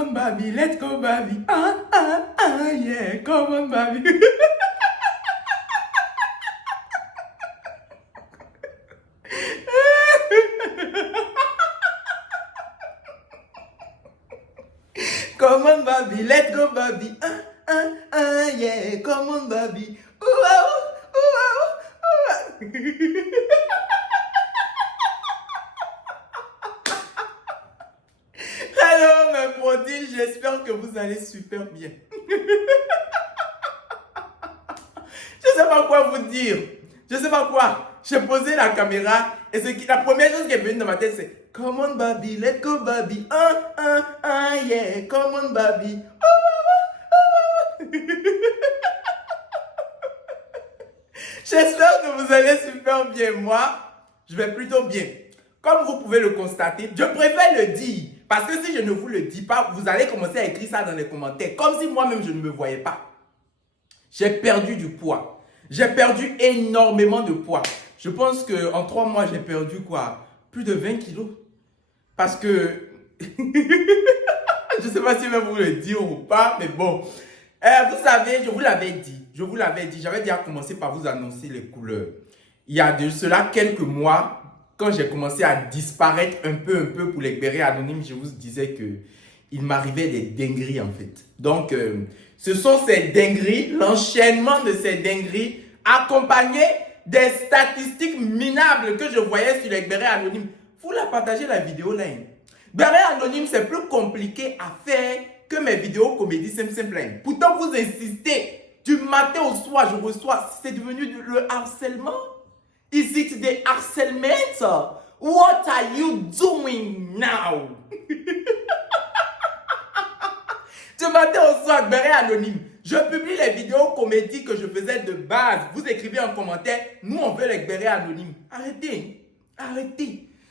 on, baby, let's go, baby. Yeah, come on, baby. Come on, baby, let's go, baby. Yeah, come on, baby. Ouh, ouh, ouh, ouh. Hello, mes prodiges, j'espère que vous allez super bien. Je sais pas quoi vous dire. Je sais pas quoi. J'ai posé la caméra et la première chose qui est venue dans ma tête, c'est come on, baby, let's go, baby. Yeah, come on, baby. J'espère que vous allez super bien. Moi, je vais plutôt bien. Comme vous pouvez le constater, je préfère le dire. Parce que si je ne vous le dis pas, vous allez commencer à écrire ça dans les commentaires. Comme si moi-même, je ne me voyais pas. J'ai perdu du poids. J'ai perdu énormément de poids. Je pense qu'en 3 mois, j'ai perdu quoi? Plus de 20 kilos. Parce que... je ne sais pas si je vais vous le dire ou pas, mais bon. Vous savez, je vous l'avais dit. J'avais déjà commencé par vous annoncer les couleurs. Il y a de cela quelques mois, quand j'ai commencé à disparaître un peu pour les bérets anonymes, je vous disais que il m'arrivait des dingueries en fait. Donc, ce sont ces dingueries, l'enchaînement de ces dingueries, accompagné des statistiques minables que je voyais sur les bérets anonymes. Vous la partagez la vidéo là. Bérets anonymes, c'est plus compliqué à faire que mes vidéos comédie simple. Pourtant, vous insistez. Du matin au soir, je reçois. C'est devenu le harcèlement. Is it the harcèlement? What are you doing now? Du matin au soir, bérets anonyme. Je publie les vidéos comédies que je faisais de base. Vous écrivez en commentaire, nous on veut les bérets anonymes. Arrêtez.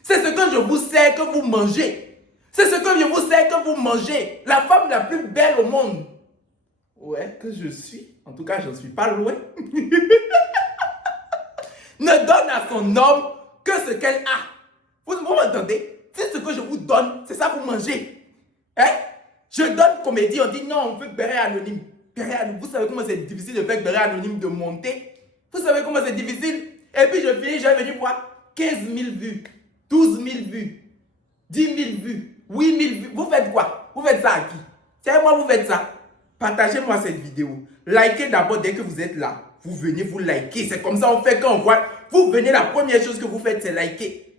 C'est ce que je vous sais que vous mangez. C'est ce que je vous sais que vous mangez. La femme la plus belle au monde. Ouais, que je suis. En tout cas, je ne suis pas loin. Ne donne à son homme que ce qu'elle a. Vous m'entendez? C'est ce que je vous donne, c'est ça que vous mangez. Hein? Je donne comédie, on dit non, on veut béret anonyme. Béret anonyme. Vous savez comment c'est difficile de faire béret anonyme, de monter? Vous savez comment c'est difficile? Et puis je finis, j'ai venu voir 15 000 vues, 12 000 vues, 10 000 vues, 8 000 vues. Vous faites quoi? Vous faites ça à qui? C'est moi, vous faites ça. Partagez-moi cette vidéo. Likez d'abord dès que vous êtes là. Vous venez, vous likez. C'est comme ça on fait quand on voit. Vous venez, la première chose que vous faites, c'est liker.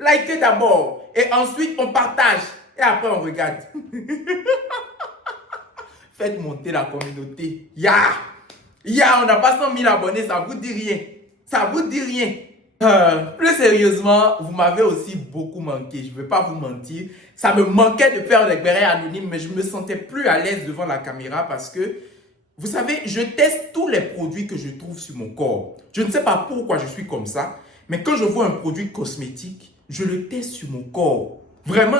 Likez d'abord. Et ensuite, on partage. Et après, on regarde. Faites monter la communauté. On n'a pas 100 000 abonnés, ça vous dit rien. Ça vous dit rien. Plus sérieusement, vous m'avez aussi beaucoup manqué. Je ne vais pas vous mentir. Ça me manquait de faire les bérets anonymes, mais je me sentais plus à l'aise devant la caméra parce que, vous savez, je teste tous les produits que je trouve sur mon corps. Je ne sais pas pourquoi je suis comme ça, mais quand je vois un produit cosmétique, je le teste sur mon corps. Vraiment,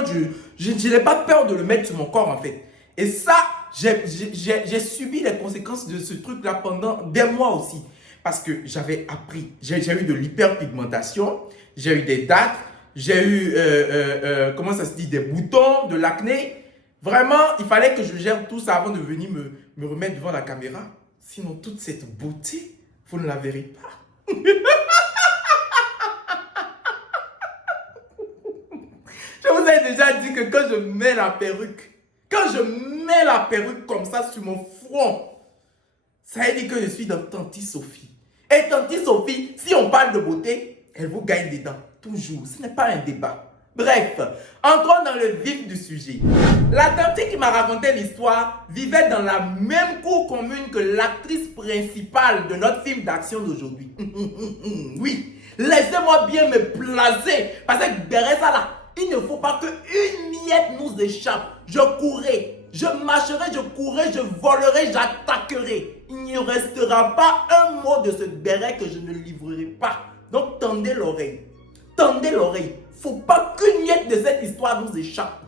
je n'ai pas peur de le mettre sur mon corps en fait. Et ça, j'ai subi les conséquences de ce truc-là pendant des mois aussi. Parce que j'avais appris, j'ai eu de l'hyperpigmentation, j'ai eu des dates, j'ai eu, comment ça se dit, des boutons, de l'acné. Vraiment, il fallait que je gère tout ça avant de venir me remettre devant la caméra. Sinon, toute cette beauté, vous ne la verrez pas. Je vous ai déjà dit que quand je mets la perruque, comme ça sur mon front, ça veut dire que je suis dans Tanti Sophie. Et Tanti Sophie, si on parle de beauté, elle vous gagne dedans. Toujours. Ce n'est pas un débat. Bref, entrons dans le vif du sujet. La tante qui m'a raconté l'histoire vivait dans la même cour commune que l'actrice principale de notre film d'action d'aujourd'hui. Oui, laissez-moi bien me placer. Parce que derrière ça là, il ne faut pas qu'une miette nous échappe. Je courrai, je marcherai, je courrai, je volerai, j'attaquerai. Il n'y restera pas un mot de ce béret que je ne livrerai pas. Donc tendez l'oreille. Tendez l'oreille. Faut pas qu'une miette de cette histoire nous échappe.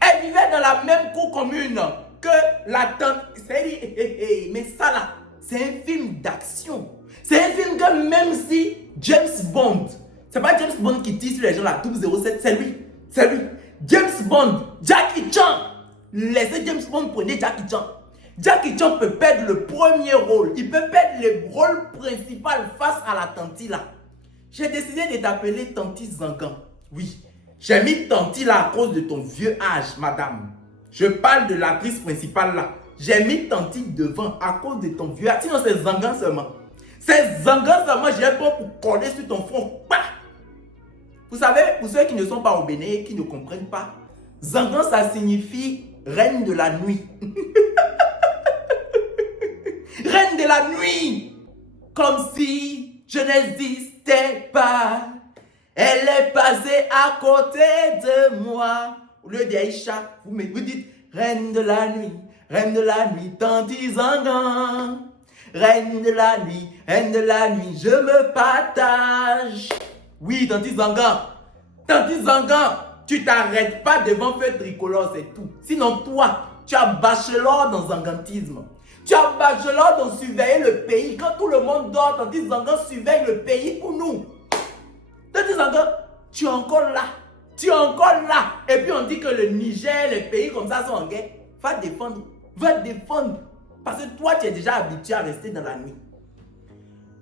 Elle vivait dans la même cour commune que la tante. Mais ça là, c'est un film d'action. C'est un film que même si James Bond, c'est pas James Bond qui tire sur les gens là, 007, c'est lui. C'est lui. James Bond, Jackie Chan, Laissez James Bond prendre Jackie Chan. Jackie Chan peut perdre le premier rôle. Il peut perdre le rôle principal face à la Tanti là. J'ai décidé de t'appeler Tanti Zangan. Oui, j'ai mis Tanti là à cause de ton vieux âge, madame. Je parle de l'actrice principale là. J'ai mis Tanti devant à cause de ton vieux âge. Sinon, c'est Zangan seulement. C'est Zangan seulement, j'ai pas pour coller sur ton front. Bah! Vous savez, pour ceux qui ne sont pas au Bénin, qui ne comprennent pas, Zangan, ça signifie reine de la nuit. Reine de la nuit. Comme si je n'existais pas. Elle est passée à côté de moi. Au lieu d'Aïcha, vous dites reine de la nuit, Tanti Zangan. Reine de la nuit, je me partage. Oui, Tanti Zangan. Tanti Zangan, tu t'arrêtes pas devant feu tricolore, c'est tout. Sinon, toi, tu as bachelor dans zangantisme. Tu as bachelor dans surveiller le pays. Quand tout le monde dort, Tanti Zangan surveille le pays pour nous. Tanti Zangan, tu es encore là. Tu es encore là. Et puis on dit que le Niger, les pays comme ça sont en guerre. Va défendre. Va défendre. Parce que toi, tu es déjà habitué à rester dans la nuit.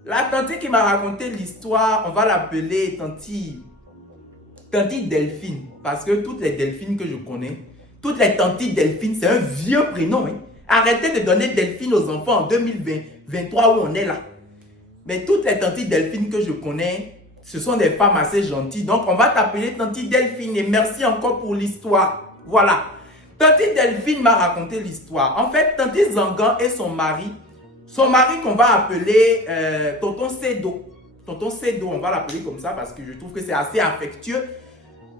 La Tanti qui m'a raconté l'histoire, on va l'appeler Tanti Delphine. Parce que toutes les Delphines que je connais, toutes les Tanti Delphine, c'est un vieux prénom. Hein. Arrêtez de donner Delphine aux enfants en 2023 où on est là. Mais toutes les Tanti Delphine que je connais, ce sont des femmes assez gentilles. Donc, on va t'appeler Tanti Delphine. Et merci encore pour l'histoire. Voilà. Tanti Delphine m'a raconté l'histoire. En fait, Tanti Zangan et son mari qu'on va appeler Tonton Sedo. Tonton Sedo, on va l'appeler comme ça parce que je trouve que c'est assez affectueux.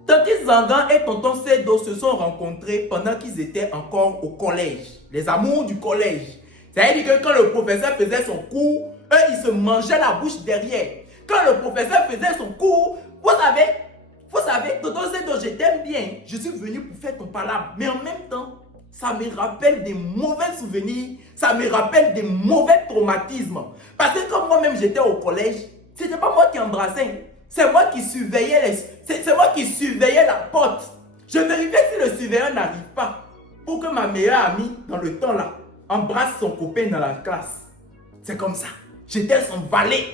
Tanti Zangan et Tonton Sedo se sont rencontrés pendant qu'ils étaient encore au collège. Les amours du collège. C'est-à-dire que quand le professeur faisait son cours, eux, ils se mangeaient la bouche derrière. Quand le professeur faisait son cours, vous savez, Tonton Sedo, je t'aime bien. Je suis venu pour faire ton palabre. Mais en même temps, ça me rappelle des mauvais souvenirs. Ça me rappelle des mauvais traumatismes. Parce que quand moi-même j'étais au collège, c'était pas moi qui embrassais. C'est moi qui surveillais c'est moi qui surveillais la porte. Je vérifiais si le surveillant n'arrive pas. Pour que ma meilleure amie, dans le temps là, embrasse son copain dans la classe. C'est comme ça. J'étais son valet.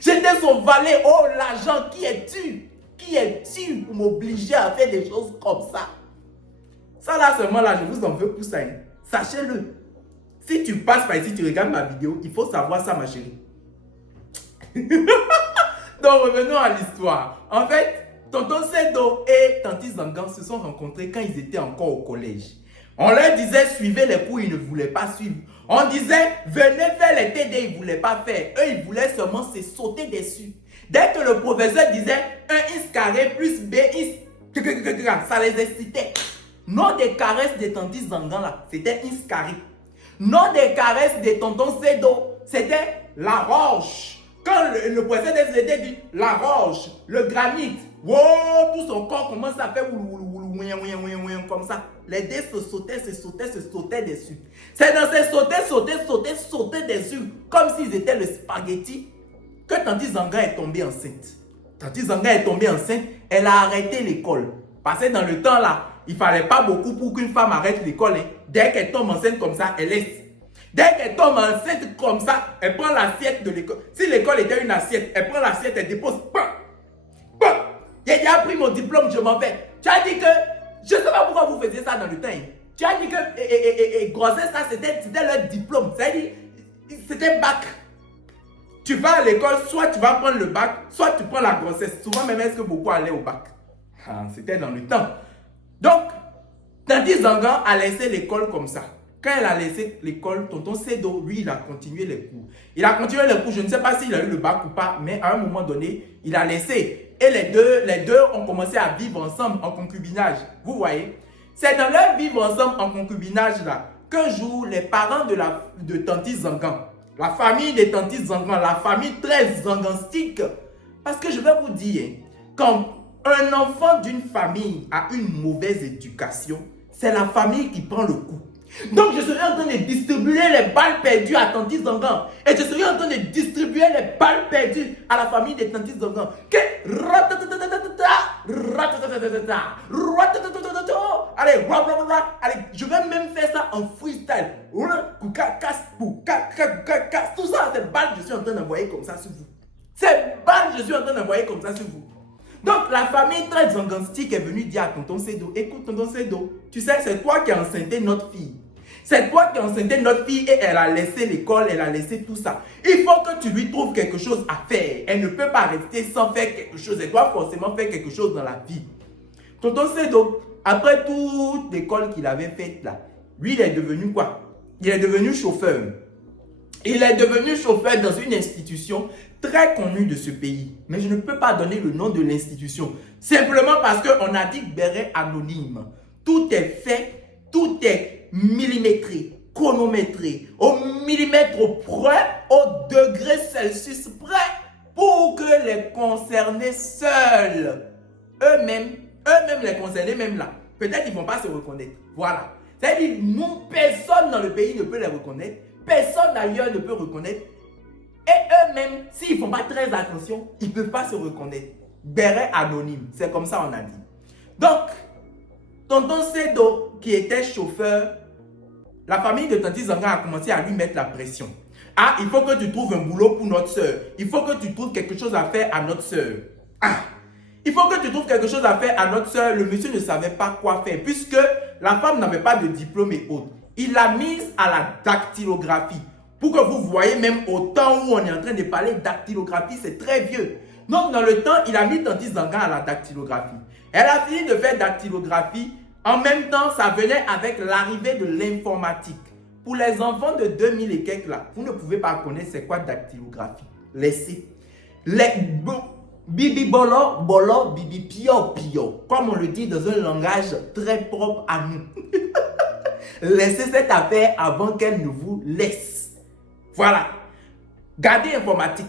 J'étais son valet. Oh l'agent, qui es-tu? Qui es-tu pour m'obliger à faire des choses comme ça? Ça là seulement là, je vous en veux pour ça. Hein. Sachez-le. Si tu passes par ici, tu regardes ma vidéo, il faut savoir ça, ma chérie. Donc revenons à l'histoire. En fait, Tonton Sedo et Tanti Zangan se sont rencontrés quand ils étaient encore au collège. On leur disait suivez les cours, ils ne voulaient pas suivre. On disait venez faire les TD, ils ne voulaient pas faire. Eux, ils voulaient seulement se sauter dessus. Dès que le professeur disait 1x carré plus b x, ça les excitait. Nom des caresses de Tanti Zangan là, c'était x carré. Nom des caresses de Tonton Sedo, c'était la roche. Quand le professeur était dit la roche, le granit, wow, tout son corps commence à faire comme ça. Les dés se sautaient dessus. C'est dans ces sauter dessus, comme s'ils étaient le spaghetti, que Tanti Zangan est tombée enceinte. Tanti Zangan est tombée enceinte, elle a arrêté l'école. Parce que dans le temps là, il ne fallait pas beaucoup pour qu'une femme arrête l'école. Hein. Dès qu'elle tombe enceinte comme ça, elle laisse. Dès qu'elle tombe enceinte comme ça, elle prend l'assiette de l'école. Si l'école était une assiette, elle prend l'assiette, elle dépose. J'ai déjà pris mon diplôme, je m'en vais. Tu as dit que, je ne sais pas pourquoi vous faisiez ça dans le temps. Hein. Tu as dit que grossesse, ça c'était leur diplôme. C'est-à-dire, c'était bac. Tu vas à l'école, soit tu vas prendre le bac, soit tu prends la grossesse. Souvent même, est-ce que beaucoup allaient au bac? C'était dans le temps. Donc, Tanti Zangan a laissé l'école comme ça. Quand elle a laissé l'école, Tonton Sedo, lui, il a continué les cours. Il a continué les cours, je ne sais pas s'il a eu le bac ou pas, mais à un moment donné, il a laissé. Et les deux ont commencé à vivre ensemble en concubinage. Vous voyez? C'est dans leur vivre ensemble en concubinage là, qu'un jour, les parents de Tanti Zangan, la famille de Tanti Zangan, la famille très zanganstique, parce que je vais vous dire, quand un enfant d'une famille a une mauvaise éducation, c'est la famille qui prend le coup. Donc, je serai en train de distribuer les balles perdues à Tanti Zangan. Et je serai en train de distribuer les balles perdues à la famille de Tanti Zangan. Allez, allez, je vais même faire ça en freestyle. Tout ça, ces balles, je suis en train d'envoyer comme ça sur vous. Ces balles, je suis en train d'envoyer comme ça sur vous. Donc, la famille très zanganstique est venue dire à tonton Sedo, écoute tonton Sedo, tu sais, c'est toi qui as enceinté notre fille. C'est toi qui as enceinté notre fille et elle a laissé l'école, elle a laissé tout ça. Il faut que tu lui trouves quelque chose à faire. Elle ne peut pas rester sans faire quelque chose. Elle doit forcément faire quelque chose dans la vie. Tonton Sedo, après toute l'école qu'il avait faite là, lui, il est devenu quoi? Il est devenu chauffeur. Il est devenu chauffeur dans une institution très connue de ce pays. Mais je ne peux pas donner le nom de l'institution. Simplement parce qu'on a dit béret anonyme. Tout est fait, tout est millimétré, chronométré, au millimètre près, au degré Celsius près, pour que les concernés seuls, eux-mêmes les concernés, même là, peut-être ils ne vont pas se reconnaître. Voilà. C'est-à-dire, nous, personne dans le pays ne peut les reconnaître. Personne ailleurs ne peut reconnaître. Et eux-mêmes, s'ils ne font pas très attention, ils ne peuvent pas se reconnaître. Béret anonyme, c'est comme ça on a dit. Donc, tonton Sedo, qui était chauffeur, la famille de Tanti Zangan a commencé à lui mettre la pression. Ah, il faut que tu trouves un boulot pour notre soeur. Il faut que tu trouves quelque chose à faire à notre soeur. Ah, il faut que tu trouves quelque chose à faire à notre soeur. Le monsieur ne savait pas quoi faire puisque la femme n'avait pas de diplôme et autres. Il l'a mise à la dactylographie. Pour que vous voyez même au temps où on est en train de parler dactylographie, c'est très vieux. Donc dans le temps, il a mis Tanti Zangan à la dactylographie. Elle a fini de faire dactylographie. En même temps, ça venait avec l'arrivée de l'informatique. Pour les enfants de 2000 et quelques là, vous ne pouvez pas connaître c'est quoi dactylographie. Laissez. Les bibi bolo, bibi pio. Comme on le dit dans un langage très propre à nous. Laissez cette affaire avant qu'elle ne vous laisse. Voilà. Gardez informatique.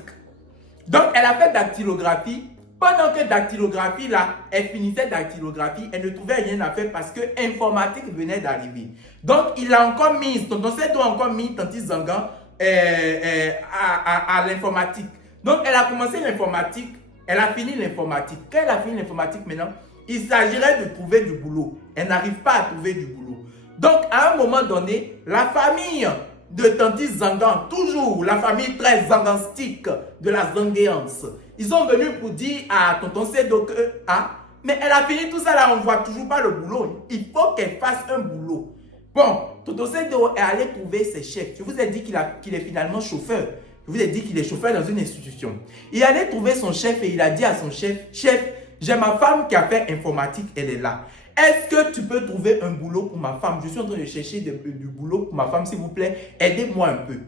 Donc, elle a fait dactylographie. Pendant que dactylographie, là, elle finissait dactylographie, elle ne trouvait rien à faire parce que informatique venait d'arriver. Donc, il a encore mis, tonton Sedo a encore mis Tanti Zangan à l'informatique. Donc, elle a commencé l'informatique, elle a fini l'informatique. Quand elle a fini l'informatique maintenant, il s'agirait de trouver du boulot. Elle n'arrive pas à trouver du boulot. Donc, à un moment donné, la famille de Tanti Zangan, toujours la famille très zanganstique de la zangéance, ils sont venus pour dire à tonton Sedo que, ah, mais elle a fini tout ça là, on ne voit toujours pas le boulot. Il faut qu'elle fasse un boulot. Bon, tonton Sedo est allé trouver ses chefs. Je vous ai dit qu'il est finalement chauffeur. Je vous ai dit qu'il est chauffeur dans une institution. Il est allé trouver son chef et il a dit à son chef, chef, j'ai ma femme qui a fait informatique, elle est là. Est-ce que tu peux trouver un boulot pour ma femme? Je suis en train de chercher du boulot pour ma femme, s'il vous plaît. Aidez-moi un peu.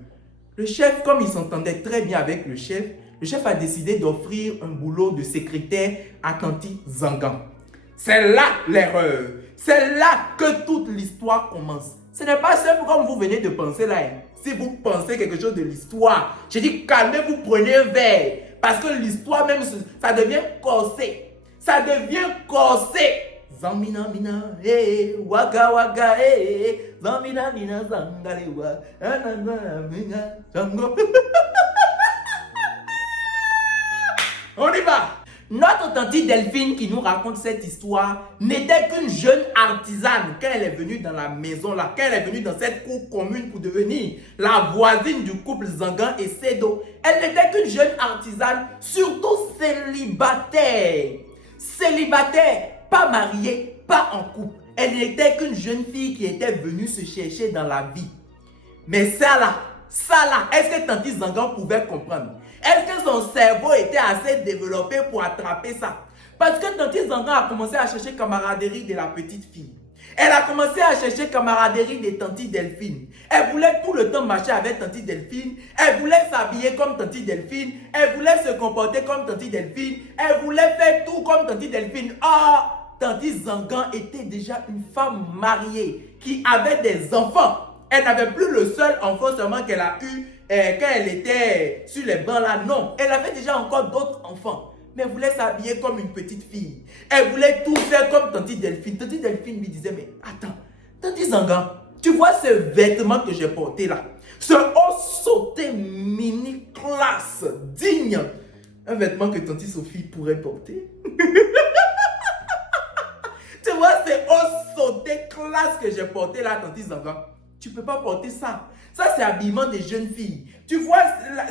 Le chef, comme il s'entendait très bien avec le chef a décidé d'offrir un boulot de secrétaire à Tanti Zangan. C'est là l'erreur. C'est là que toute l'histoire commence. Ce n'est pas simple comme vous venez de penser là. Si vous pensez quelque chose de l'histoire, je dis calmez-vous, prenez un verre. Parce que l'histoire même, ça devient corsé. Ça devient corsé. Zamina mina, eh, waka waka, eh, zamina mina zangalewa, anana zango. On y va. Notre tante Delphine qui nous raconte cette histoire n'était qu'une jeune artisane quand elle est venue dans la maison là, quand elle est venue dans cette cour commune pour devenir la voisine du couple Zangan et Sedo. Elle n'était qu'une jeune artisane, surtout célibataire. Célibataire, pas mariée, pas en couple. Elle n'était qu'une jeune fille qui était venue se chercher dans la vie. Mais ça là, est-ce que Tanti Zangan pouvait comprendre? Est-ce que son cerveau était assez développé pour attraper ça? Parce que Tanti Zangan a commencé à chercher camaraderie de la petite fille. Elle a commencé à chercher camaraderie de Tanti Delphine. Elle voulait tout le temps marcher avec Tanti Delphine. Elle voulait s'habiller comme Tanti Delphine. Elle voulait se comporter comme Tanti Delphine. Elle voulait faire tout comme Tanti Delphine. Ah, Tanti Zangan était déjà une femme mariée qui avait des enfants. Elle n'avait plus le seul enfant seulement qu'elle a eu quand elle était sur les bancs là. Non, elle avait déjà encore d'autres enfants. Mais elle voulait s'habiller comme une petite fille. Elle voulait tout faire comme Tanti Delphine. Tanti Delphine lui disait, mais attends, Tanti Zangan, Tu vois ce vêtement que j'ai porté là? Ce haut sauté mini classe, digne. Un vêtement que Tanti Sophie pourrait porter. Tu vois ce haut sauté classe que j'ai porté là, Tanti Zanga? Tu ne peux pas porter ça. Ça, c'est habillement des jeunes filles. Tu vois,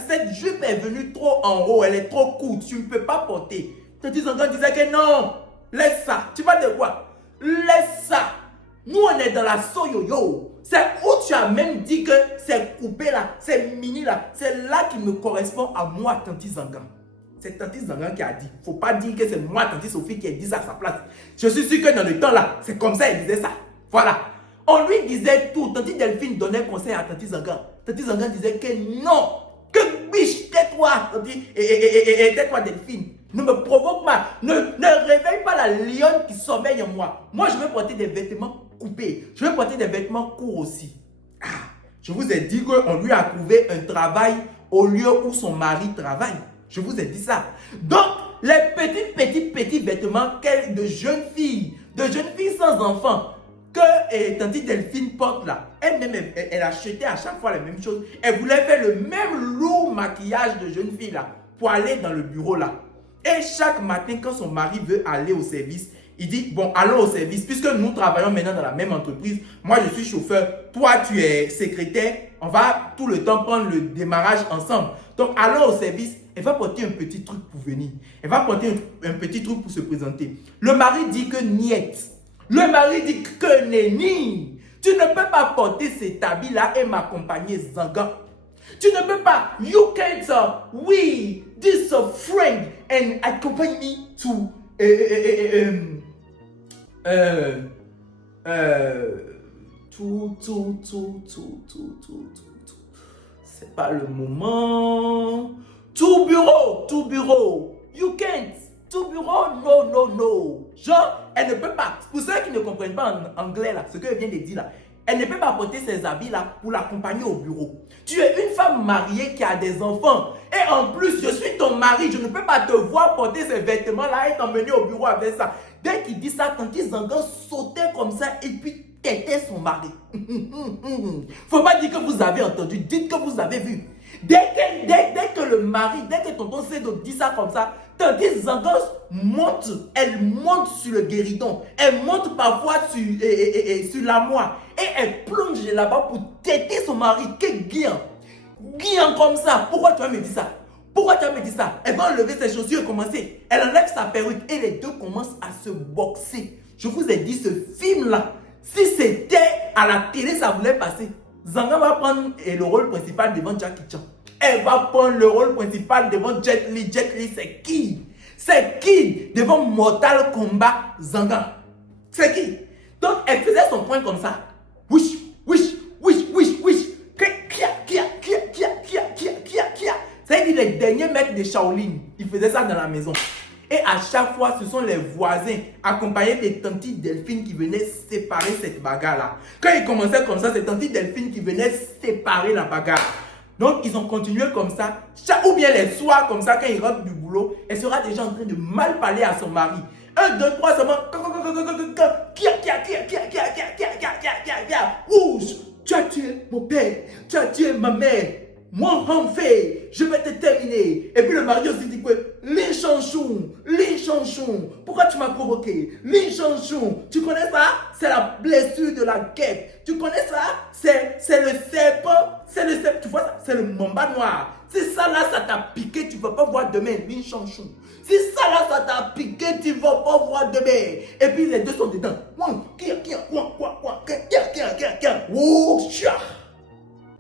cette jupe est venue trop en haut, elle est trop courte. Tu ne peux pas porter. Tanti Zanga disait que non, laisse ça. Tu vas de quoi? Laisse ça. Nous, on est dans la soyoyo. C'est où tu as même dit que c'est coupé là, c'est mini là. C'est là qui me correspond à moi, Tanti Zanga. C'est Tanti Zanga qui a dit. Il ne faut pas dire que c'est moi, Tanti Sophie, qui a dit ça à sa place. Je suis sûr que dans le temps là, c'est comme ça, il disait ça. Voilà. On lui disait tout. Tanti Delphine donnait conseil à Tanti Zanga. Tanti Zanga disait que non. Que biche, tais-toi, Tanti. Et tais-toi, Delphine. Ne me provoque pas. Ne réveille pas la lionne qui sommeille en moi. Moi, je veux porter des vêtements coupés. Je veux porter des vêtements courts aussi. Ah, je vous ai dit qu'on lui a trouvé un travail au lieu où son mari travaille. Je vous ai dit ça. Donc, les petits vêtements de jeunes filles sans enfants, que Tanti Delphine porte là, elle-même, elle achetait à chaque fois la même chose. Elle voulait faire le même lourd maquillage de jeune fille là, pour aller dans le bureau là. Et chaque matin, quand son mari veut aller au service, il dit, bon, allons au service, puisque nous travaillons maintenant dans la même entreprise. Moi, je suis chauffeur, toi, tu es secrétaire. On va tout le temps prendre le démarrage ensemble. Donc, allons au service. Elle va porter un petit truc pour venir. Elle va porter un petit truc pour se présenter. Le mari dit que niet. Le mari dit que nenni. Tu ne peux pas porter cet habit-là et m'accompagner, Zanga. Tu ne peux pas. You can't, we, this friend, and accompany me to, c'est pas le moment. Tout bureau. You can't. Tout bureau, no. Genre, elle ne peut pas. Pour ceux qui ne comprennent pas en anglais, là, ce que je viens de dire là, elle ne peut pas porter ces habits-là pour l'accompagner au bureau. Tu es une femme mariée qui a des enfants. Et en plus, je suis ton mari. Je ne peux pas te voir porter ces vêtements-là et t'emmener au bureau avec ça. Dès qu'il dit ça, Tanti Zanga sautait comme ça et puis têtait son mari. Faut pas dire que vous avez entendu. Dites que vous avez vu. Dès que le mari, dès que tonton Sedo dit ça comme ça, Tanti Zanga monte, elle monte sur le guéridon, elle monte parfois sur l'armoire et elle plonge là-bas pour têter son mari. Quel guian comme ça. Pourquoi tu vas me dire ça? Elle va enlever ses chaussures et commencer. Elle enlève sa perruque et les deux commencent à se boxer. Je vous ai dit, ce film-là, si c'était à la télé, ça voulait passer. Zanga va prendre le rôle principal devant Jackie Chan. Elle va prendre le rôle principal devant Jet Li. Jet Li, c'est qui? C'est qui devant Mortal Kombat Zanga? C'est qui? Donc, elle faisait son point comme ça. Wish. C'est-à-dire les derniers maîtres de Shaolin. Ils faisaient ça dans la maison. Et à chaque fois, ce sont les voisins, accompagnés des Tanti Delphine, qui venaient séparer cette bagarre-là. Quand ils commençaient comme ça, c'est Tanti Delphine qui venait séparer la bagarre. Donc, ils ont continué comme ça. Ou bien les soirs, comme ça, quand ils rentrent du boulot, elle sera déjà en train de mal parler à son mari. 1, 2, 3, seulement. Rouge, tu as tué mon père, tu as tué ma mère. Moi, en fait, je vais te terminer. Et puis le mari aussi dit que Lin Chanchon, pourquoi tu m'as provoqué? Lin Chanchon, tu connais ça? C'est la blessure de la guêpe. Tu connais ça? C'est le serpent. Tu vois ça? C'est le mamba noir. Si ça là, ça t'a piqué, tu ne vas pas voir demain, Lin Chanchon. Si ça là, ça t'a piqué, tu ne vas pas voir demain. Et puis les deux sont dedans.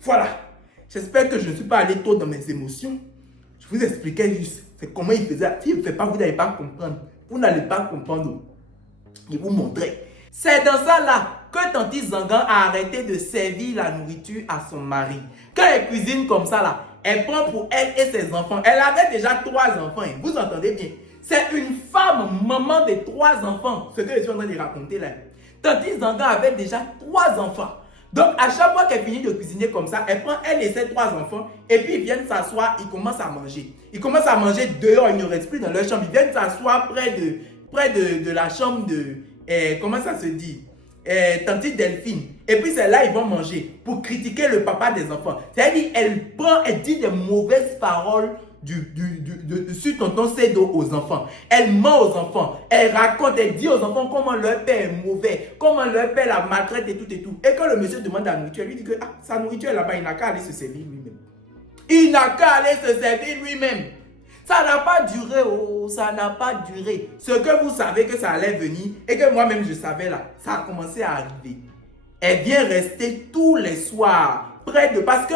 Voilà. J'espère que je ne suis pas allé trop dans mes émotions. Je vous expliquais juste comment il faisait. S'il ne fait pas, vous n'allez pas comprendre. Vous n'allez pas comprendre. Je vais vous montrer. C'est dans ça là que Tanti Zanga a arrêté de servir la nourriture à son mari. Quand elle cuisine comme ça là, elle prend pour elle et ses enfants. Elle avait déjà 3 enfants. Vous entendez bien? C'est une femme, maman de 3 enfants. Ce que je suis en train de raconter là. Tanti Zanga avait déjà 3 enfants. Donc, à chaque fois qu'elle finit de cuisiner comme ça, elle prend elle et ses 3 enfants et puis ils viennent s'asseoir, ils commencent à manger. Ils commencent à manger dehors, ils ne restent plus dans leur chambre. Ils viennent s'asseoir près de la chambre de, comment ça se dit, Tanti Delphine. Et puis c'est là ils vont manger pour critiquer le papa des enfants. C'est-à-dire elle dit des mauvaises paroles sur tonton Sedo aux enfants. Elle ment aux enfants. Elle raconte, elle dit aux enfants comment leur père est mauvais, comment leur père la maltraite et tout et tout. Et quand le monsieur demande la nourriture, elle lui dit que sa nourriture est là-bas, il n'a qu'à aller se servir lui-même. Il n'a qu'à aller se servir lui-même. Ça n'a pas duré, oh, ça n'a pas duré. Ce que vous savez que ça allait venir et que moi-même je savais là, ça a commencé à arriver. Elle vient rester tous les soirs près de... Parce que,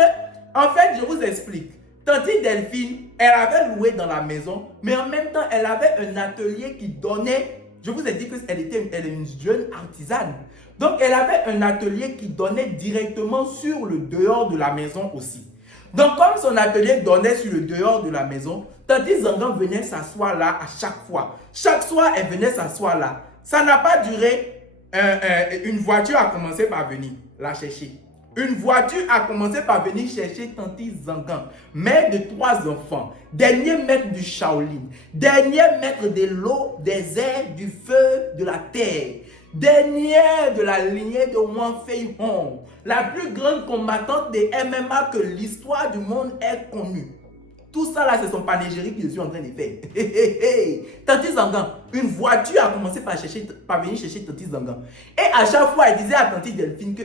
en fait, je vous explique. Tante Delphine, elle avait loué dans la maison, mais en même temps, elle avait un atelier qui donnait... Je vous ai dit qu'elle est une jeune artisane. Donc, elle avait un atelier qui donnait directement sur le dehors de la maison aussi. Donc, comme son atelier donnait sur le dehors de la maison, Tante Zangan venait s'asseoir là à chaque fois. Chaque soir, elle venait s'asseoir là. Ça n'a pas duré. Une voiture a commencé par venir la chercher. Une voiture a commencé par venir chercher Tante Zangan, mère de 3 enfants, dernier maître du Shaolin, dernier maître de l'eau, des airs, du feu, de la terre, dernière de la lignée de Wang Fei Hong, la plus grande combattante des MMA que l'histoire du monde ait connue. Tout ça là, c'est son panégyrique que je suis en train de faire. Tante Zangan, une voiture a commencé par venir chercher Tante Zangan. Et à chaque fois, elle disait à Tante Delphine que,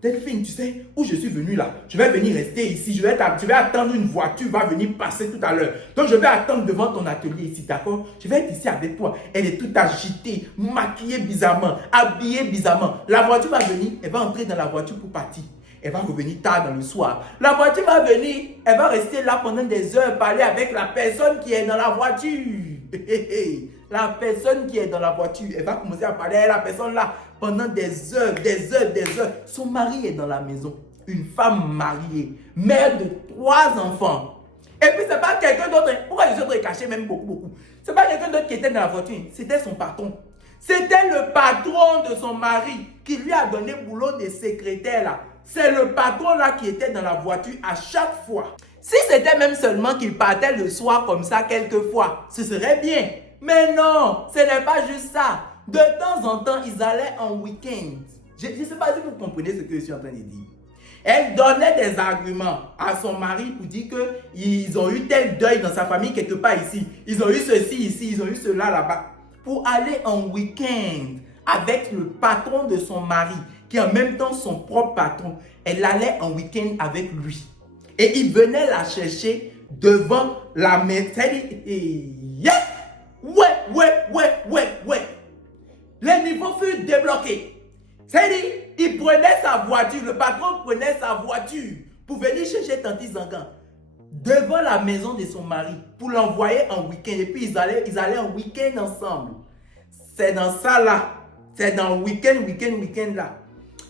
Delphine, tu sais où je suis venu là? Je vais venir rester ici. Je vais attendre une voiture va venir passer tout à l'heure. Donc je vais attendre devant ton atelier ici, d'accord? Je vais être ici avec toi. Elle est toute agitée, maquillée bizarrement, habillée bizarrement. La voiture va venir, elle va entrer dans la voiture pour partir. Elle va revenir tard dans le soir. La voiture va venir, elle va rester là pendant des heures, parler avec la personne qui est dans la voiture. La personne qui est dans la voiture, elle va commencer à parler à la personne là pendant des heures, des heures, des heures. Son mari est dans la maison. Une femme mariée, mère de 3 enfants. Et puis c'est pas quelqu'un d'autre. Pourquoi les autres cachaient même beaucoup? C'est pas quelqu'un d'autre qui était dans la voiture. C'était son patron. C'était le patron de son mari qui lui a donné boulot de secrétaire là. C'est le patron là qui était dans la voiture à chaque fois. Si c'était même seulement qu'il partait le soir comme ça quelquefois, ce serait bien. Mais non, ce n'est pas juste ça. De temps en temps, ils allaient en week-end. Je ne sais pas si vous comprenez ce que je suis en train de dire. Elle donnait des arguments à son mari pour dire qu'ils ont eu tel deuil dans sa famille quelque part ici. Ils ont eu ceci ici, ils ont eu cela là-bas. Pour aller en week-end avec le patron de son mari, qui est en même temps son propre patron. Elle allait en week-end avec lui. Et il venait la chercher devant la maison. Ouais. Les niveaux furent débloqués. C'est-à-dire, il prenait sa voiture, le patron prenait sa voiture pour venir chercher Tante Zangan devant la maison de son mari pour l'envoyer en week-end. Et puis ils allaient en week-end ensemble. C'est dans ça là, c'est dans week-end là,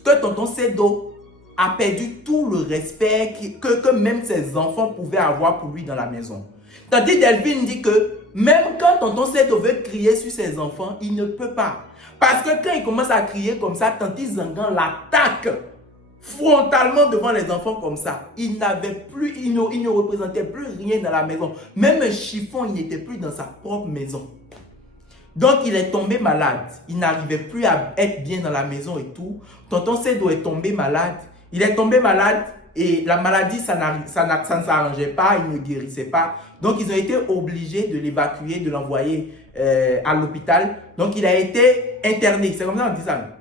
que tonton Sedo a perdu tout le respect que même ses enfants pouvaient avoir pour lui dans la maison. Tante Delphine dit que même quand tonton Sedo veut crier sur ses enfants, il ne peut pas. Parce que quand il commence à crier comme ça, Tante Zangan l'attaque frontalement devant les enfants comme ça. Il ne représentait plus rien dans la maison. Même un chiffon, il n'était plus dans sa propre maison. Donc, il est tombé malade. Il n'arrivait plus à être bien dans la maison et tout. Tonton Sedo est tombé malade. Il est tombé malade et la maladie, ça ne s'arrangeait pas, il ne guérissait pas. Donc, ils ont été obligés de l'évacuer, de l'envoyer à l'hôpital. Donc, il a été interné. C'est comme ça qu'on dit ça.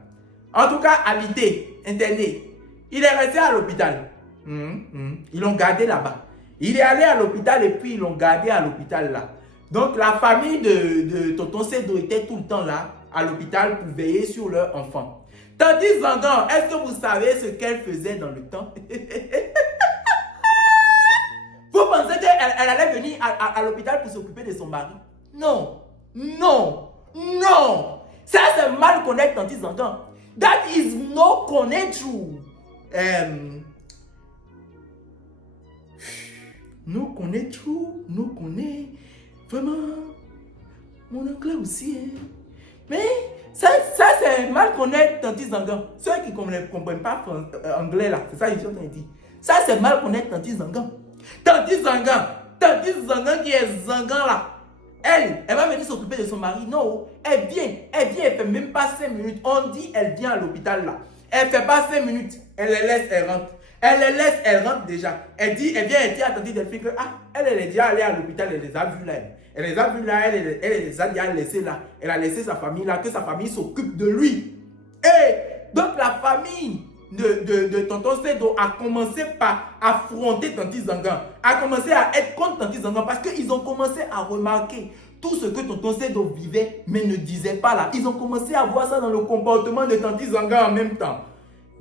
En tout cas, habité, interné. Il est resté à l'hôpital. Ils l'ont gardé là-bas. Il est allé à l'hôpital et puis ils l'ont gardé à l'hôpital là. Donc, la famille de tonton Sedo était tout le temps là, à l'hôpital, pour veiller sur leur enfant. Tante Zangan, est-ce que vous savez ce qu'elle faisait dans le temps? Vous pensez qu'elle allait venir à l'hôpital pour s'occuper de son mari? Non. Ça, c'est mal connaître Tante Zangan. That is no connaître. Nous connaît. Vraiment, mon anglais aussi. Mais ça c'est mal connaître Tante Zangan. Ceux qui ne comprennent pas anglais là, c'est ça qu'ils sont en train de dire. Ça c'est mal connaître Tante Zangan. Tante Zangan qui est Zangan là. Elle va venir s'occuper de son mari. Non, elle vient, elle fait même pas 5 minutes. On dit, elle vient à l'hôpital là. Elle fait pas 5 minutes. Elle les laisse, elle rentre. Elle les laisse, elle rentre déjà. Elle dit, elle vient, elle dit à tante Delphine que, elle est déjà allée à l'hôpital, elle les a vus là. Elle les a vus là, elle les a déjà laissés là. Elle a laissé sa famille là, que sa famille s'occupe de lui. Et donc la famille de tonton Sedo a commencé par affronter Tanti Zangan, a commencé à être contre Tanti Zangan parce qu'ils ont commencé à remarquer tout ce que tonton Sedo vivait mais ne disait pas là. Ils ont commencé à voir ça dans le comportement de Tanti Zangan en même temps.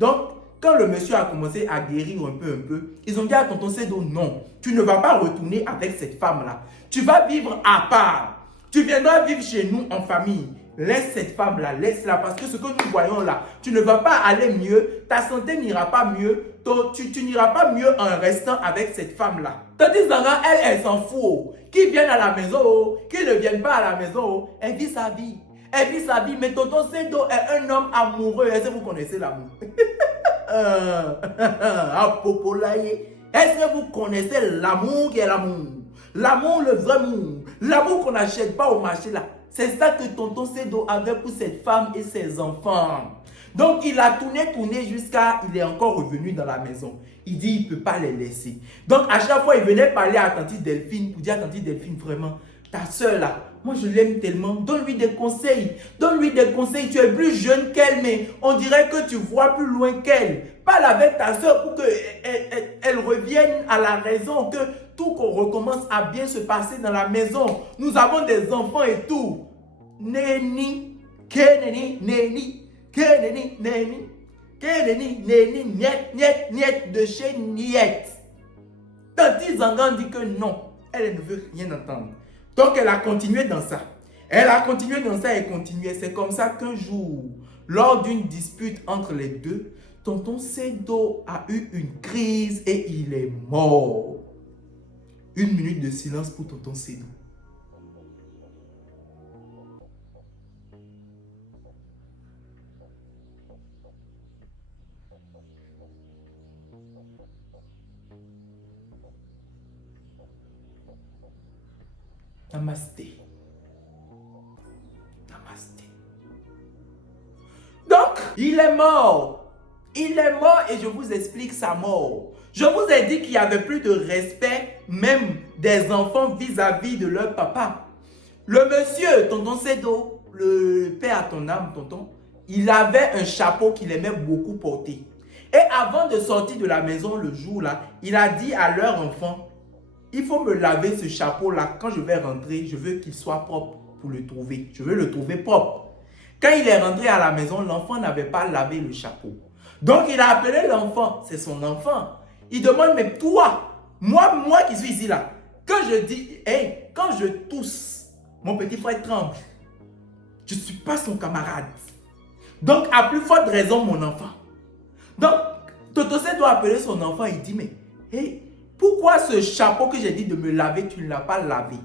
Donc, quand le monsieur a commencé à guérir un peu, ils ont dit à tonton Sedo, non, tu ne vas pas retourner avec cette femme-là. Tu vas vivre à part. Tu viendras vivre chez nous en famille. Laisse cette femme-là, laisse-la, parce que ce que nous voyons là, tu ne vas pas aller mieux, ta santé n'ira pas mieux, tu n'iras pas mieux en restant avec cette femme-là. Tandis Zanga, elle s'en fout. Qu'ils viennent à la maison, qu'ils ne viennent pas à la maison, elle vit sa vie. Elle vit sa vie, mais tonton Sedo est un homme amoureux. Est-ce que vous connaissez l'amour? Est-ce que vous connaissez l'amour qui est l'amour? L'amour, le vrai amour. L'amour qu'on n'achète pas au marché là. C'est ça que tonton Sedo avait pour cette femme et ses enfants. Donc il a tourné jusqu'à il est encore revenu dans la maison. Il dit il ne peut pas les laisser. Donc à chaque fois il venait parler à tante Delphine pour dire à tante Delphine vraiment, ta soeur là, moi je l'aime tellement, donne-lui des conseils. Donne-lui des conseils, tu es plus jeune qu'elle mais on dirait que tu vois plus loin qu'elle. Parle avec ta soeur pour qu'elle revienne à la raison, que tout qu'on recommence à bien se passer dans la maison. Nous avons des enfants et tout. Neni, keneni, neni, keneni, neni, keneni, neni, niet, de chez niet. Tanti Zangan dit que non, elle ne veut rien entendre. Donc elle a continué dans ça. Elle a continué dans ça et continué. C'est comme ça qu'un jour, lors d'une dispute entre les deux, tonton Sedo a eu une crise et il est mort. 1 minute de silence pour tonton Sedo. Namasté. Namasté. Donc, il est mort. Il est mort et je vous explique sa mort. Je vous ai dit qu'il n'y avait plus de respect même des enfants vis-à-vis de leur papa. Le monsieur, tonton Sedo, le père à ton âme, tonton, il avait un chapeau qu'il aimait beaucoup porter. Et avant de sortir de la maison le jour là, il a dit à leur enfant, il faut me laver ce chapeau là. Quand je vais rentrer, je veux qu'il soit propre pour le trouver. Je veux le trouver propre. Quand il est rentré à la maison, l'enfant n'avait pas lavé le chapeau. Donc il a appelé l'enfant, c'est son enfant. Il demande, mais toi, moi qui suis ici là, quand je dis, hey, quand je tousse, mon petit frère tremble. Je ne suis pas son camarade. Donc à plus forte raison, mon enfant. Donc, Totosé doit appeler son enfant, il dit, mais, hey, pourquoi ce chapeau que j'ai dit de me laver, tu ne l'as pas lavé?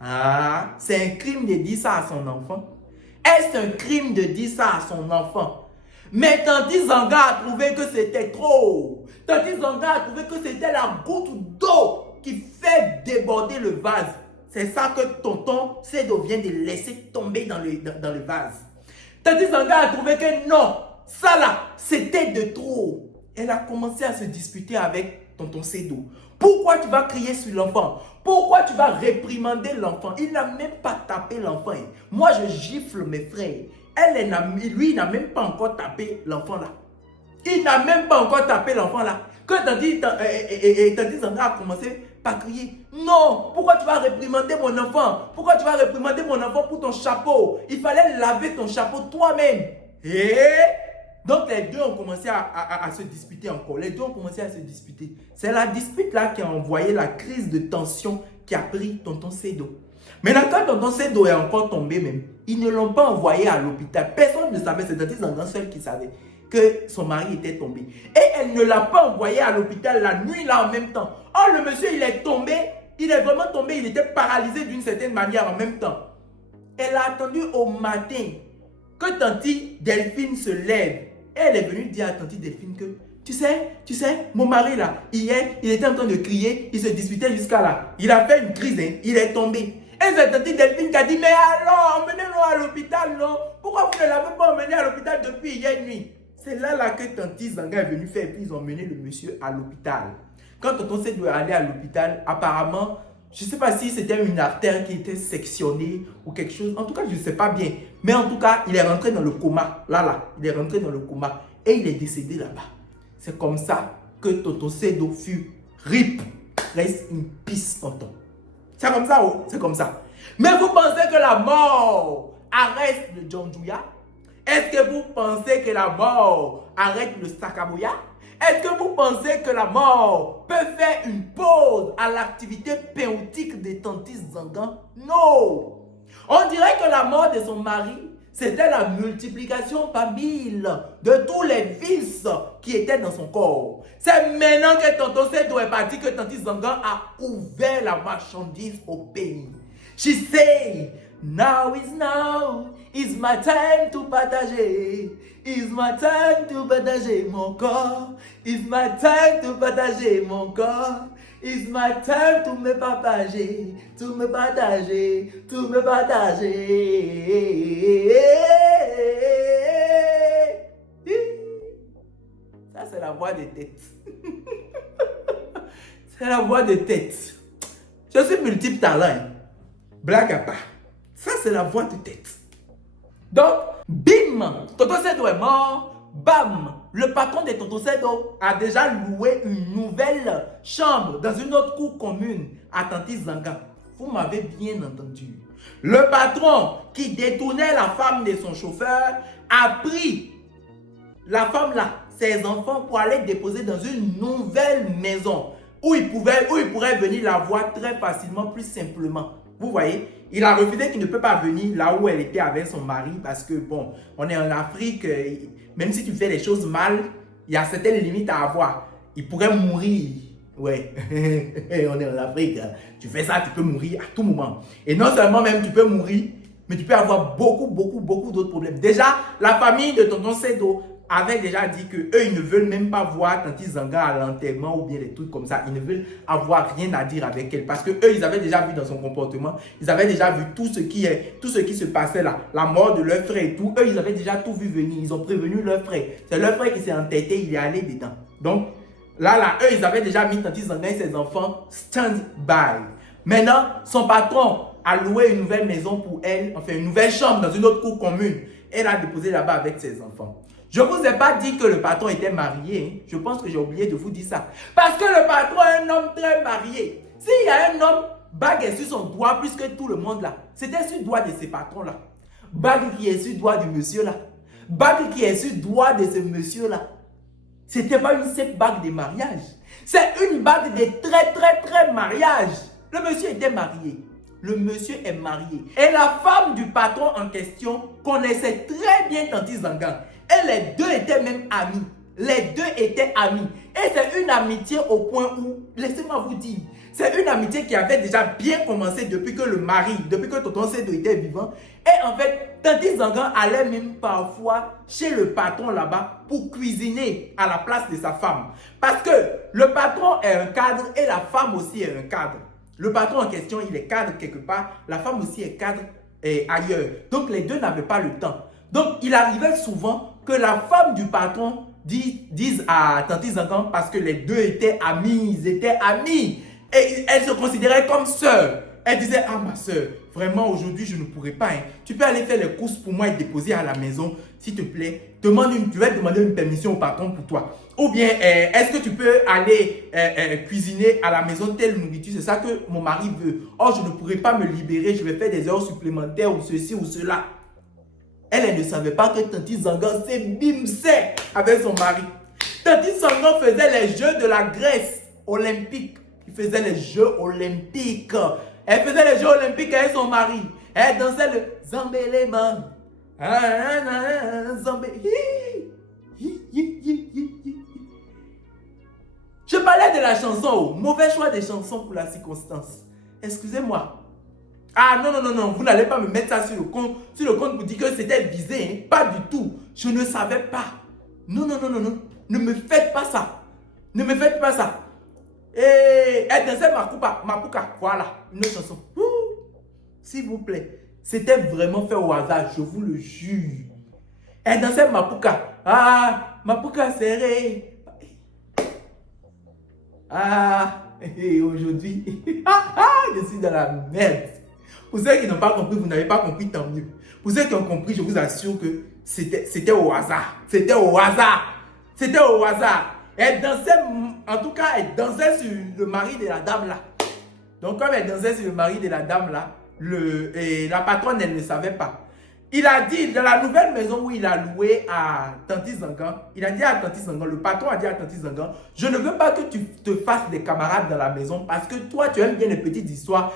Ah, c'est un crime de dire ça à son enfant. Est-ce un crime de dire ça à son enfant? Mais Tanti Zanga a trouvé que c'était trop. Tanti Zanga a trouvé que c'était la goutte d'eau qui fait déborder le vase. C'est ça que tonton Sedo vient de laisser tomber dans le vase. Tanti Zanga a trouvé que non, ça là, c'était de trop. Elle a commencé à se disputer avec tonton Sedo. Pourquoi tu vas crier sur l'enfant? Pourquoi tu vas réprimander l'enfant? Il n'a même pas tapé l'enfant. Moi, je gifle mes frères. Lui, il n'a même pas encore tapé l'enfant là. Il n'a même pas encore tapé l'enfant là. Quand Tanti Zanga a commencé par crier, non, pourquoi tu vas réprimander mon enfant? Pourquoi tu vas réprimander mon enfant pour ton chapeau? Il fallait laver ton chapeau toi-même. Et donc les deux ont commencé à se disputer encore. Les deux ont commencé à se disputer. C'est la dispute là qui a envoyé la crise de tension qui a pris tonton Sedo. Maintenant, quand tonton Sedo est encore tombé même, ils ne l'ont pas envoyé à l'hôpital. Personne ne savait, c'est Tanti Zanga seul qui savait que son mari était tombé. Et elle ne l'a pas envoyé à l'hôpital la nuit là en même temps. Oh, le monsieur, il est tombé, il est vraiment tombé, il était paralysé d'une certaine manière en même temps. Elle a attendu au matin que Tanti Delphine se lève. Et elle est venue dire à Tanti Delphine que, tu sais, mon mari là, hier, il était en train de crier, il se disputait jusqu'à là. Il a fait une crise, hein, il est tombé. Et c'est tante Delphine qui a dit, mais alors, emmenez-nous à l'hôpital, non? Pourquoi vous ne l'avez pas emmené à l'hôpital depuis hier nuit? C'est là que tante Zanga est venue faire, et puis ils ont emmené le monsieur à l'hôpital. Quand tonton Seth doit aller à l'hôpital, apparemment, je ne sais pas si c'était une artère qui était sectionnée ou quelque chose. En tout cas, je ne sais pas bien. Mais en tout cas, il est rentré dans le coma. Là, il est rentré dans le coma. Et il est décédé là-bas. C'est comme ça que tonton Sedo fut RIP. Reste une pisse, tonton. C'est comme ça, oh, c'est comme ça. Mais vous pensez que la mort arrête le Djandjouya? Est-ce que vous pensez que la mort arrête le Sakamoya? Est-ce que vous pensez que la mort peut faire une pause à l'activité péotique des tantis Zangan? Non! On dirait que la mort de son mari, c'était la multiplication par 1000 de tous les vices qui étaient dans son corps. C'est maintenant que tonton Sedo est parti que tantis Zangan a ouvert la marchandise au pays. She say, now is my time to partager. It's my time to partager mon corps. It's my time to partager mon corps. It's my time to me partager, to me partager, to me partager. Ça, c'est la voix de tête. C'est la voix de tête. Je suis multiple talent. Blague à part. Ça, c'est la voix de tête. Donc, bim, tonton Sedo est mort. Bam, le patron de tonton Sedo a déjà loué une nouvelle chambre dans une autre cour commune à Tanti Zanga. Vous m'avez bien entendu. Le patron qui détournait la femme de son chauffeur a pris la femme là, ses enfants, pour aller déposer dans une nouvelle maison où il pourrait venir la voir très facilement, plus simplement. Vous voyez, il a refusé qu'il ne peut pas venir là où elle était avec son mari parce que, bon, on est en Afrique, même si tu fais les choses mal, il y a certaines limites à avoir. Il pourrait mourir. Ouais, on est en Afrique. Tu fais ça, tu peux mourir à tout moment. Et non seulement même tu peux mourir, mais tu peux avoir beaucoup d'autres problèmes. Déjà, la famille de tonton Sedo avait déjà dit que eux, ils ne veulent même pas voir Tanti Zanga à l'enterrement ou bien des trucs comme ça. Ils ne veulent avoir rien à dire avec elle parce que eux, ils avaient déjà vu dans son comportement, ils avaient déjà vu tout ce qui se passait là, la mort de leur frère et tout. Eux, ils avaient déjà tout vu venir. Ils ont prévenu leur frère. C'est leur frère qui s'est entêté, il est allé dedans. Donc, là, eux, ils avaient déjà mis Tanti Zanga et ses enfants stand-by. Maintenant, son patron a loué une nouvelle maison pour elle, enfin une nouvelle chambre dans une autre cour commune. Elle a déposé là-bas avec ses enfants. Je ne vous ai pas dit que le patron était marié. Hein. Je pense que j'ai oublié de vous dire ça. Parce que le patron est un homme très marié. S'il y a un homme, bague est sur son doigt plus que tout le monde là. C'était sur le doigt de ces patrons là. Bague qui est sur le doigt du monsieur là. Bague qui est sur le doigt de ce monsieur là. C'était pas une simple bague de mariage. C'est une bague de très mariage. Le monsieur était marié. Le monsieur est marié. Et la femme du patron en question connaissait très bien Tanti Zanga. Et les deux étaient même amis. Les deux étaient amis. Et c'est une amitié au point où, laissez-moi vous dire, c'est une amitié qui avait déjà bien commencé depuis que le mari, depuis que tonton Sedo était vivant. Et en fait, Tanti Zanga allait même parfois chez le patron là-bas pour cuisiner à la place de sa femme. Parce que le patron est un cadre et la femme aussi est un cadre. Le patron en question, il est cadre quelque part. La femme aussi est cadre ailleurs. Donc, les deux n'avaient pas le temps. Donc, il arrivait souvent que la femme du patron dise à Tanti Zanga, parce que les deux étaient amis, ils étaient amis. Et elle se considérait comme sœur. Elle disait, ah ma sœur, vraiment aujourd'hui je ne pourrais pas. Hein. Tu peux aller faire les courses pour moi et déposer à la maison, s'il te plaît. Tu vas demander une permission au patron pour toi. Ou bien, est-ce que tu peux aller cuisiner à la maison telle nourriture? C'est ça que mon mari veut. Oh, je ne pourrais pas me libérer, je vais faire des heures supplémentaires ou ceci ou cela. Elle ne savait pas que Tanti Zanga s'est bimsé avec son mari. Tanti Zanga faisait les Jeux de la Grèce olympique. Il faisait les Jeux olympiques. Elle faisait les Jeux olympiques avec son mari. Elle dansait le Zambéléman. Je parlais de la chanson. Mauvais choix des chansons pour la circonstance. Excusez-moi. Ah non, vous n'allez pas me mettre ça sur le compte pour dire que c'était visé. Hein? Pas du tout. Je ne savais pas. Non. Ne me faites pas ça. Ne me faites pas ça. Et elle dansait Mapuka. Voilà, une autre chanson. S'il vous plaît. C'était vraiment fait au hasard, je vous le jure. Elle dansait Mapuka. Ah, Mapuka serré. Ah, et aujourd'hui, je suis dans la merde. Pour ceux qui n'ont pas compris, vous n'avez pas compris, tant mieux. Pour ceux qui ont compris, je vous assure que c'était au hasard. C'était au hasard. C'était au hasard. Elle dansait, en tout cas, elle dansait sur le mari de la dame là. Donc, comme elle dansait sur le mari de la dame là, la patronne, elle ne savait pas. Il a dit, dans la nouvelle maison où il a loué à Tanti Zangan, il a dit à Tanti Zangan, le patron a dit à Tanti Zangan, je ne veux pas que tu te fasses des camarades dans la maison parce que toi, tu aimes bien les petites histoires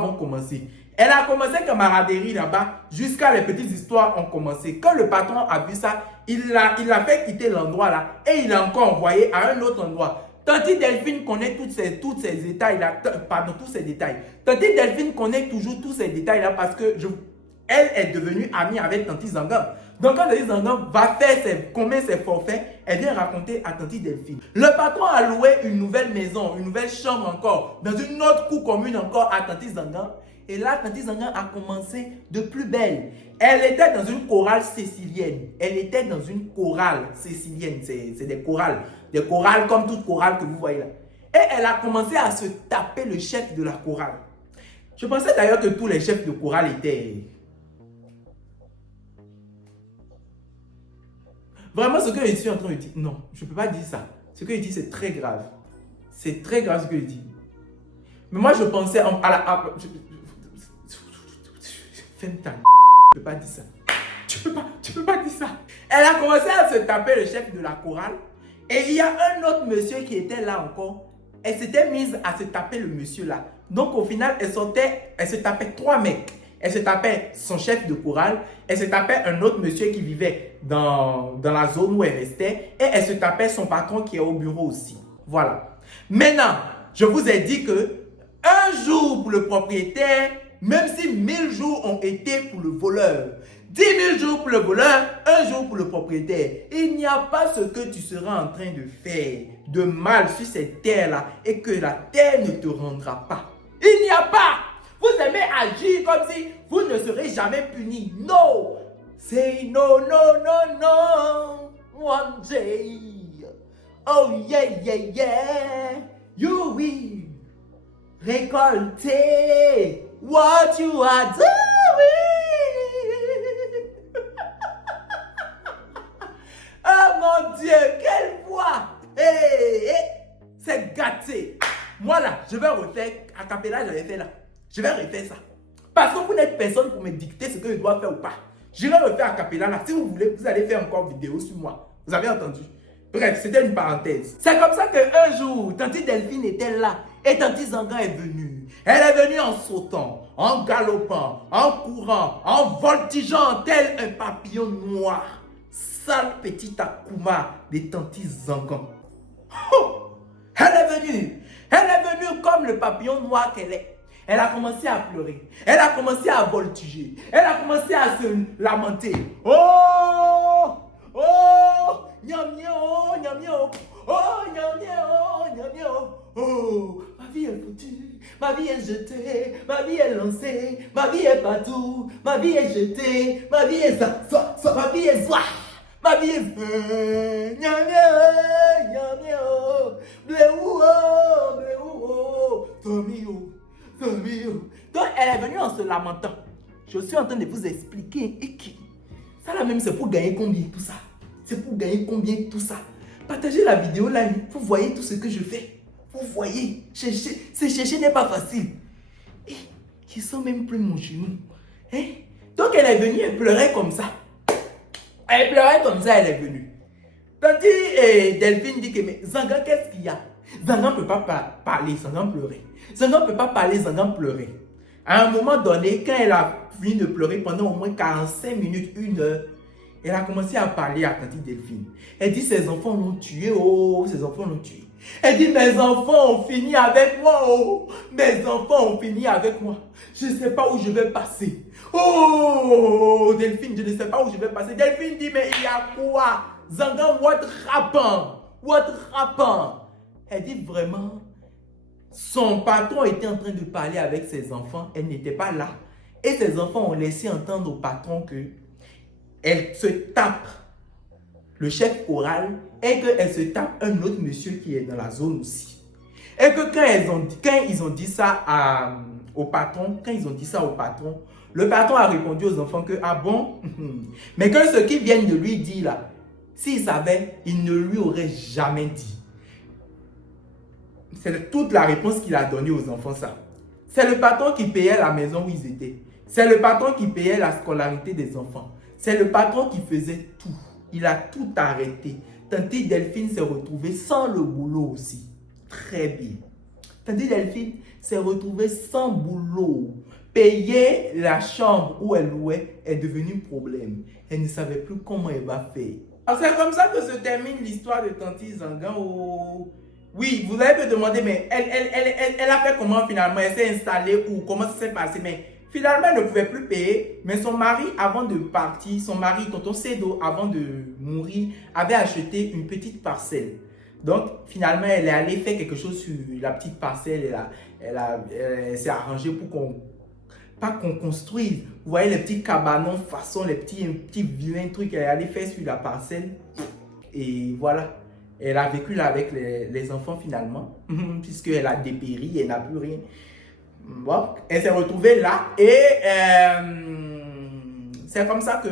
vont commencer. Elle a commencé camaraderie là-bas jusqu'à les petites histoires ont commencé. Quand le patron a vu ça, il l'a fait quitter l'endroit là et il a encore envoyé à un autre endroit. Tanti Delphine connaît tous ces détails-là, pardon, tous ces détails. Tanti Delphine connaît toujours tous ces détails-là parce que elle est devenue amie avec Tanti Zangan. Donc quand Tanti Zangan va faire combien ses forfaits, elle vient raconter à Tanti Delphine. Le patron a loué une nouvelle maison, une nouvelle chambre encore, dans une autre cour commune encore à Tanti Zangan. Et là, Tanti Zangan a commencé de plus belle. Elle était dans une chorale sicilienne. Elle était dans une chorale sicilienne. C'est des chorales comme toute chorale que vous voyez là. Et elle a commencé à se taper le chef de la chorale. Je pensais d'ailleurs que tous les chefs de chorale étaient... Vraiment, ce que je suis en train de dire... Non, je ne peux pas dire ça. Ce que je dis, c'est très grave. C'est très grave ce que je dis. Mais moi, je pensais... Ferme ta... Tu peux pas dire ça. Tu peux pas dire ça. Elle a commencé à se taper le chef de la chorale. Et il y a un autre monsieur qui était là encore. Elle s'était mise à se taper le monsieur là. Donc au final, elle se tapait 3 mecs. Elle se tapait son chef de chorale. Elle se tapait un autre monsieur qui vivait dans la zone où elle restait. Et elle se tapait son patron qui est au bureau aussi. Voilà. Maintenant, je vous ai dit que un jour pour le propriétaire, même si 1000 jours ont été pour le voleur, 10 000 jours pour le voleur, un jour pour le propriétaire. Il n'y a pas ce que tu seras en train de faire de mal sur cette terre-là et que la terre ne te rendra pas. Il n'y a pas. Vous aimez agir comme si vous ne serez jamais puni. No. Say no, no, no, no. One day. Oh yeah, yeah, yeah. You will récolter what you are doing. Oh mon Dieu, quelle voix! Hey, hey, c'est gâté. Moi là, je vais refaire, a cappella j'avais fait là. Je vais refaire ça. Parce que vous n'êtes personne pour me dicter ce que je dois faire ou pas. Je vais refaire a cappella là. Si vous voulez, vous allez faire encore vidéo sur moi. Vous avez entendu? Bref, c'était une parenthèse. C'est comme ça qu'un jour, Tanti Delphine était là et Tanti Zangan est venue. Elle est venue en sautant, en galopant, en courant, en voltigeant tel un papillon noir. Sale petite Akuma de Tanti Zangan. Oh, elle est venue comme le papillon noir qu'elle est. Elle a commencé à pleurer. Elle a commencé à voltiger. Elle a commencé à se lamenter. Oh! Oh! Nyam nyam, nyam nyam. Oh, nyam nyam, nyam nyam. Oh, ma vie est foutue. Ma vie est jetée. Ma vie est lancée. Ma vie est partout. Ma vie est jetée. Ma vie est ma vie est zwa. Ma vie est nyam nyam, nyam nyam. Bléou, bléou, Tomio. Donc elle est venue en se lamentant. Je suis en train de vous expliquer et qui. Ça là même c'est pour gagner combien tout ça. C'est pour gagner combien tout ça. Partagez la vidéo là, vous voyez tout ce que je fais. Vous voyez, chercher n'est pas facile. Et je sens même plus mon genou. Hein? Donc elle est venue, elle pleurait comme ça. Elle pleurait comme ça, elle est venue. Tanti Delphine dit que mais Zangan, qu'est-ce qu'il y a? Zangan ne peut pas parler, Zangan pleurait. Zangan ne peut pas parler, Zangan pleurait. À un moment donné, quand elle a fini de pleurer pendant au moins 45 minutes, 1 heure, elle a commencé à parler à Tanti Delphine. Elle dit, ses enfants l'ont tué, oh, ses enfants l'ont tué. Elle dit, mes enfants ont fini avec moi, oh, mes enfants ont fini avec moi. Je ne sais pas où je vais passer. Oh, Delphine, je ne sais pas où je vais passer. Delphine dit, mais il y a quoi? Zangan, what happened? What happened? Elle dit vraiment, Son patron était en train de parler avec ses enfants. Elle n'était pas là. Et ses enfants ont laissé entendre au patron que elle se tape le chef choral et qu'elle se tape un autre monsieur qui est dans la zone aussi. Et que quand ils ont dit ça au patron, le patron a répondu aux enfants que, ah bon, mais que ce qu'ils viennent de lui dire là, s'il savait, il ne lui aurait jamais dit. C'est toute la réponse qu'il a donnée aux enfants, ça. C'est le patron qui payait la maison où ils étaient. C'est le patron qui payait la scolarité des enfants. C'est le patron qui faisait tout. Il a tout arrêté. Tante Delphine s'est retrouvée sans le boulot aussi. Très bien. Tante Delphine s'est retrouvée sans boulot. Payer la chambre où elle louait est devenu problème. Elle ne savait plus comment elle va faire. C'est comme ça que se termine l'histoire de Tante Zangan. Oh. Oui, vous allez me demander, mais elle a fait comment finalement? Elle s'est installée où? Comment ça s'est passé? Mais finalement, elle ne pouvait plus payer. Mais son mari, avant de partir, son mari, tonton Cédo, avant de mourir, avait acheté une petite parcelle. Donc, finalement, elle est allée faire quelque chose sur la petite parcelle. Elle s'est arrangée pour pas qu'on construise. Vous voyez les petits cabanons façon, les petits vilains trucs qu'elle est allée faire sur la parcelle. Et voilà. Elle a vécu là avec les enfants finalement, puisqu'elle a dépéri, elle n'a plus rien. Bon, elle s'est retrouvée là et c'est comme ça que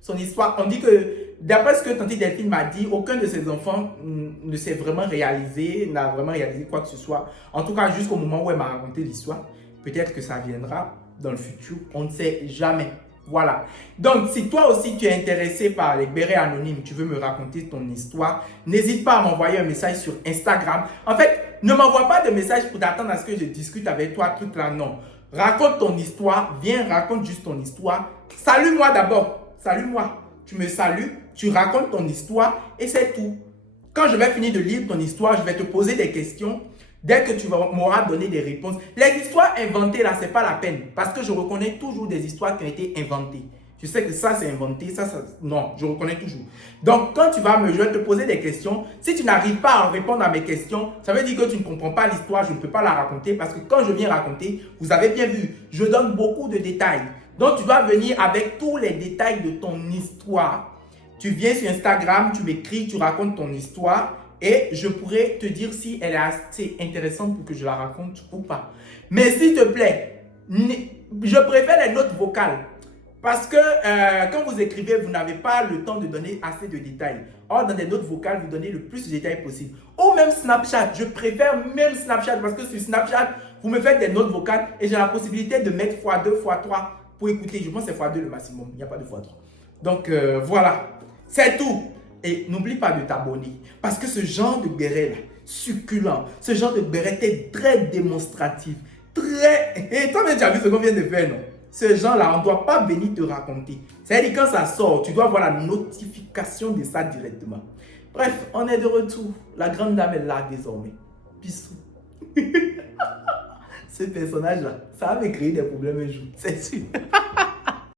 son histoire, on dit que d'après ce que Tante Delphine m'a dit, aucun de ses enfants ne s'est vraiment réalisé, n'a vraiment réalisé quoi que ce soit. En tout cas, jusqu'au moment où elle m'a raconté l'histoire. Peut-être que ça viendra dans le futur, on ne sait jamais. Voilà. Donc, si toi aussi tu es intéressé par les bérets anonymes, tu veux me raconter ton histoire, n'hésite pas à m'envoyer un message sur Instagram. En fait, ne m'envoie pas de message pour t'attendre à ce que je discute avec toi tout là, non. Raconte ton histoire, viens, raconte juste ton histoire. Salue-moi d'abord. Salue-moi. Tu me salues, tu racontes ton histoire et c'est tout. Quand je vais finir de lire ton histoire, je vais te poser des questions. Dès que tu m'auras donné des réponses. Les histoires inventées là, c'est pas la peine. Parce que je reconnais toujours des histoires qui ont été inventées. Je sais que ça c'est inventé, ça non, je reconnais toujours. Donc quand je vais te poser des questions. Si tu n'arrives pas à répondre à mes questions, ça veut dire que tu ne comprends pas l'histoire, je ne peux pas la raconter. Parce que quand je viens raconter, vous avez bien vu, je donne beaucoup de détails. Donc tu dois venir avec tous les détails de ton histoire. Tu viens sur Instagram, tu m'écris, tu racontes ton histoire. Et je pourrais te dire si elle est assez intéressante pour que je la raconte ou pas. Mais s'il te plaît, je préfère les notes vocales. Parce que quand vous écrivez, vous n'avez pas le temps de donner assez de détails. Or, dans des notes vocales, vous donnez le plus de détails possible. Ou même Snapchat. Je préfère même Snapchat parce que sur Snapchat, vous me faites des notes vocales et j'ai la possibilité de mettre x2, x3 pour écouter. Je pense que c'est x2 le maximum. Il n'y a pas de x3. Donc, voilà. C'est tout. Et n'oublie pas de t'abonner. Parce que ce genre de béret là, succulent, ce genre de béret est très démonstratif. Très... Et toi-même, tu as vu ce qu'on vient de faire, non? Ce genre-là, on ne doit pas venir te raconter. C'est-à-dire quand ça sort, tu dois avoir la notification de ça directement. Bref, on est de retour. La grande dame est là désormais. Bisous. Ce personnage-là, ça va me créer des problèmes un jour, c'est sûr.